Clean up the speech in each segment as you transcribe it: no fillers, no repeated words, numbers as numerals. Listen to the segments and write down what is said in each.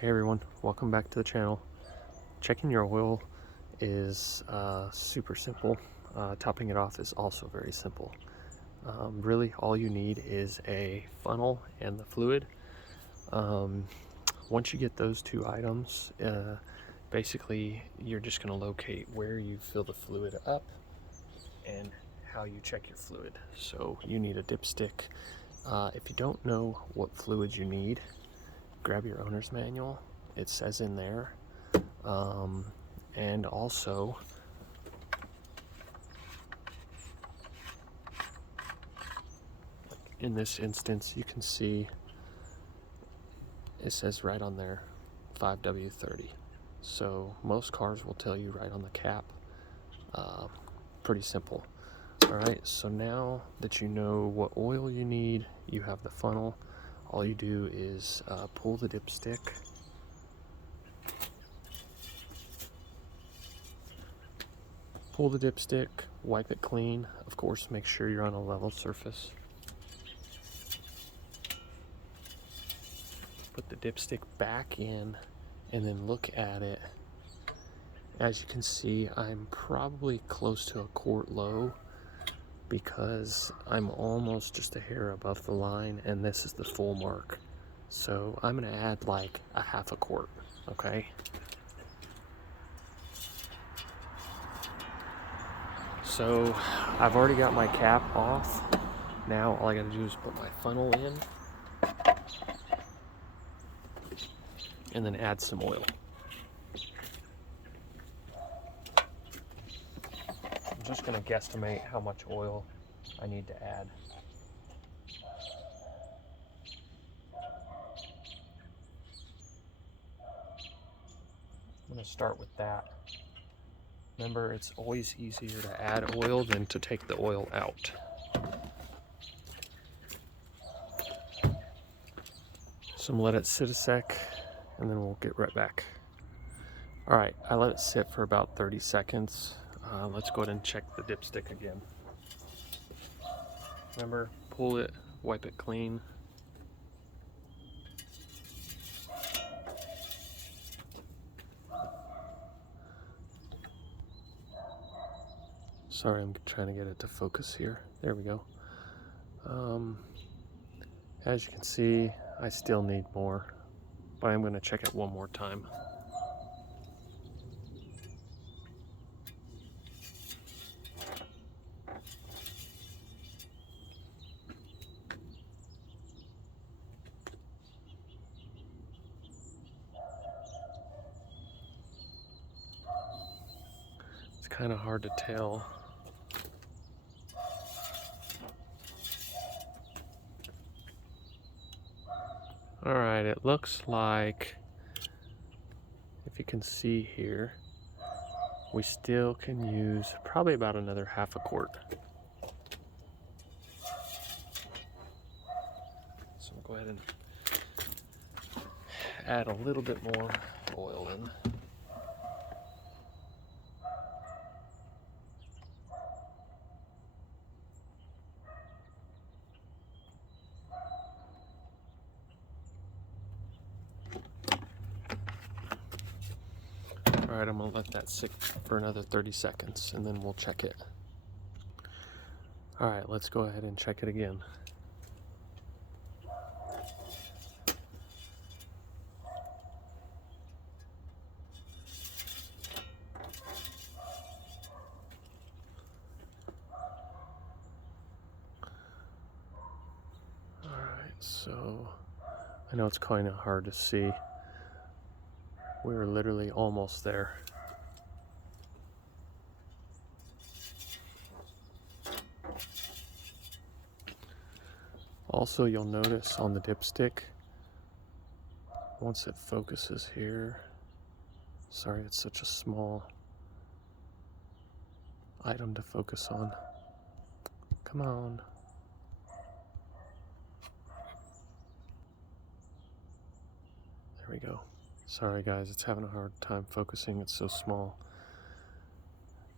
Hey everyone, welcome back to the channel. Checking your oil is super simple. Topping it off is also very simple. Really all you need is a funnel and the fluid. Once you get those two items, basically you're just going to locate where you fill the fluid up and how you check your fluid. So you need a dipstick. If you don't know what fluids you need, grab your owner's manual. It says in there. And also in this instance you can see it says right on there 5W30. So most cars will tell you right on the cap. Pretty simple. Alright, so now that you know what oil you need, you have the funnel, all you do is pull the dipstick, wipe it clean. Of course, make sure you're on a level surface. Put the dipstick back in and then look at it. As you can see, I'm probably close to a quart low because I'm almost just a hair above the line, and this is the full mark. So I'm gonna add like a half a quart, okay? So I've already got my cap off. Now all I gotta do is put my funnel in and then add some oil. I'm just gonna guesstimate how much oil I need to add. I'm gonna start with that. Remember, it's always easier to add oil than to take the oil out. So I'm gonna let it sit a sec and then we'll get right back. All right, I let it sit for about 30 seconds. Let's go ahead and check the dipstick again. Remember, pull it, wipe it clean. Sorry, I'm trying to get it to focus here. There we go. As you can see, I still need more, but I'm going to check it one more time. It's kind of hard to tell. All right, it looks like, if you can see here, we still can use probably about another half a quart. So we'll go ahead and add a little bit more oil in. All right, I'm gonna let that sit for another 30 seconds and then we'll check it. All right, let's go ahead and check it again. All right, so I know it's kind of hard to see. We were literally almost there. Also, you'll notice on the dipstick, once it focuses here, sorry, it's such a small item to focus on. Come on. There we go. Sorry guys, it's having a hard time focusing, it's so small.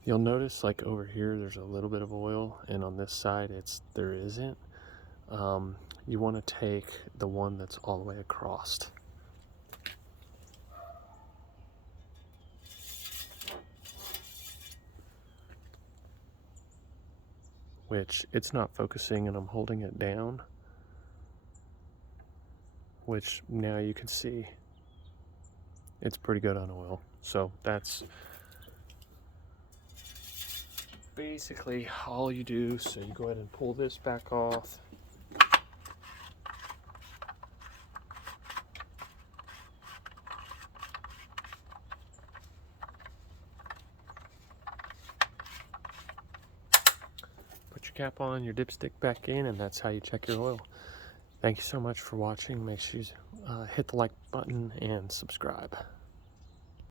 You'll notice like over here there's a little bit of oil, and on this side there isn't. You want to take the one that's all the way across. which it's not focusing and I'm holding it down, which now you can see it's pretty good on oil. So that's basically all you do. So you go ahead and pull this back off. Put your cap on, your dipstick back in, and that's how you check your oil. Thank you so much for watching. Make sure you hit the like button and subscribe.